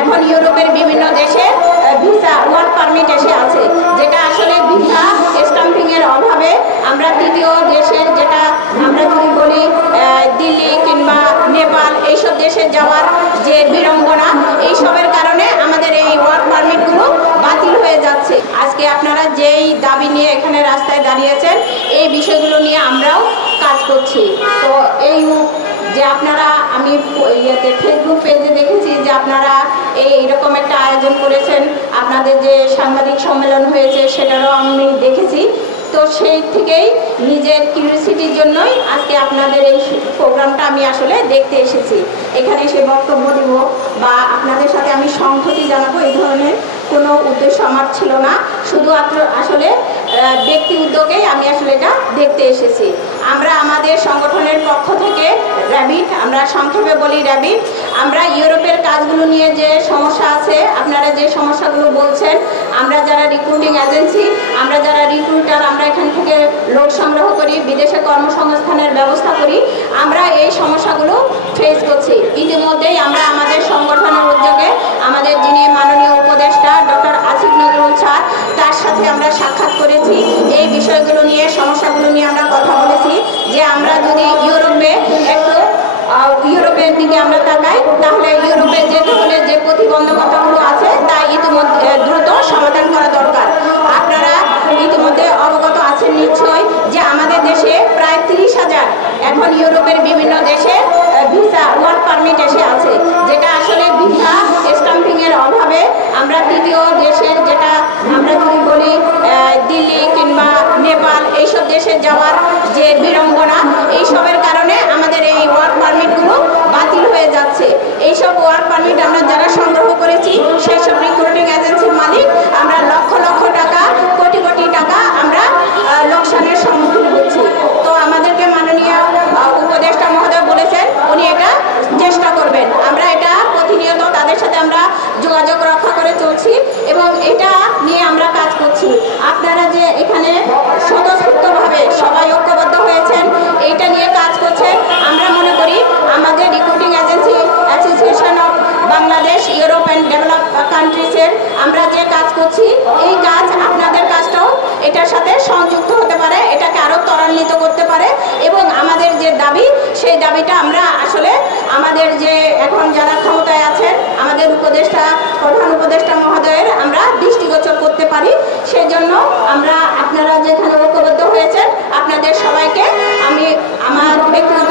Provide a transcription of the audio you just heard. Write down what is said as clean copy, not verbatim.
এখন ইউরোপের বিভিন্ন দেশে ভিসা ওয়ার্ক পারমিট এসে আছে, যেটা আসলে ভিসা স্টাম্পিংয়ের অভাবে আমরা তৃতীয় দেশের, যেটা আমরা যদি বলি দিল্লি কিংবা নেপাল, এইসব দেশে যাওয়ার যে বিড়ম্বনা, এইসবের কারণে আমাদের এই ওয়ার্ক পারমিটগুলো বাতিল হয়ে যাচ্ছে। আজকে আপনারা যেই দাবি নিয়ে এখানে রাস্তায় দাঁড়িয়েছেন, এই বিষয়গুলো নিয়ে আমরাও কাজ করছি। তো এই যে আপনারা, আমি ফেসবুক পেজে দেখেছি যে আপনারা এইরকম একটা আয়োজন করেছেন, আপনাদের যে সাংবাদিক সম্মেলন হয়েছে সেটারও আমি দেখেছি। তো সেই থেকেই নিজের কিউরিওসিটির জন্যই আজকে আপনাদের এই প্রোগ্রামটা আমি আসলে দেখতে এসেছি। এখানে এসে বক্তব্য দিব বা আপনাদের সাথে আমি সংহতি জানাবো, এই ধরনের কোনো উদ্দেশ্য আমার ছিল না। শুধু আসলে ব্যক্তি উদ্যোগেই আমি আসলে এটা দেখতে এসেছি। আমরা আমাদের সংগঠনের পক্ষ থেকে র্যাবিট, আমরা সংক্ষেপে বলি র্যাবিট, আমরা ইউরোপের কাজগুলো নিয়ে যে সমস্যা আছে, আপনারা যে সমস্যাগুলো বলছেন, আমরা যারা রিক্রুটিং এজেন্সি, আমরা যারা রিক্রুটার, আমরা এখান থেকে লোক সংগ্রহ করি, বিদেশে কর্মসংস্থানের ব্যবস্থা করি, আমরা এই সমস্যাগুলো ফেস করছি। ইতিমধ্যেই আমরা আমাদের সংগঠনের উদ্যোগে আমাদের যিনি মাননীয় উপদেষ্টা ডক্টর আসিফ নজরুল স্যার, তার সাথে আমরা সাক্ষাৎ করেছি। এই বিষয়গুলো নিয়ে, সমস্যাগুলো নিয়ে আমরা কথা বলেছি যে আমরা যদি ইউরোপের দিকে আমরা তাকাই, তাহলে ইউরোপে যেতে হলে যে প্রতিবন্ধকতাগুলো আছে তা ইতিমধ্যে দ্রুত সমাধান করা দরকার। আপনারা ইতিমধ্যে অবগত আছেন নিশ্চয় যে আমাদের দেশে প্রায় 30,000 এখন ইউরোপের বিভিন্ন দেশে ভিসা ওয়ার্ক পারমিট এসে আছে, যেটা আসলে ভিসা স্টাম্পিংয়ের অভাবে আমরা তৃতীয় দেশের, যেটা আমরা যদি বলি দিল্লি কিংবা নেপাল, এইসব দেশে যাওয়ার যে বিড়ম্বনা, এইসবের কারণে আমাদের এই ওয়ার্ক পারমিটগুলো বাতিল হয়ে যাচ্ছে। এইসব ওয়ার্ক পারমিট আমরা যারা সংগ্রহ করেছি, সেই সব রিক্রুটিং এজেন্সির মালিক, আমরা লক্ষ লক্ষ টাকা, কোটি কোটি টাকা আমরা লোকসানের সম্মুখীন হচ্ছি। তো আমাদেরকে মাননীয় উপদেষ্টা মহোদয় বলেছেন উনি এটা চেষ্টা করবেন। আমরা এটা প্রতিনিয়ত তাদের সাথে আমরা যোগাযোগ রক্ষা করে চলছি এবং এটা নিয়ে আমরা কাজ করছি। আপনারা যে এখানে স্বতঃস্ফূর্তভাবে সবাই ঐক্যবদ্ধ হয়েছেন, এইটা নিয়ে কাজ করছেন, আমরা মনে করি আমাদের recruiting agency association of Bangladesh Europe and develop কান্ট্রিজের আমরা যে কাজ করছি, এই কাজ আপনাদের কাজটাও এটার সাথে সংযুক্ত হতে পারে, এটাকে আরও ত্বরান্বিত করতে পারে এবং আমাদের যে দাবি, সেই দাবিটা আমরা আসলে আমাদের যে এখন যারা ক্ষমতায় আছেন, আমাদের উপদেষ্টা, প্রধান উপদেষ্টা মহোদয়ের আমরা দৃষ্টিগোচর করতে পারি। সেই জন্য আমরা, আপনারা যেখানে ঐক্যবদ্ধ হয়েছেন, আপনাদের সবাইকে আমি আমার ব্যক্তিগত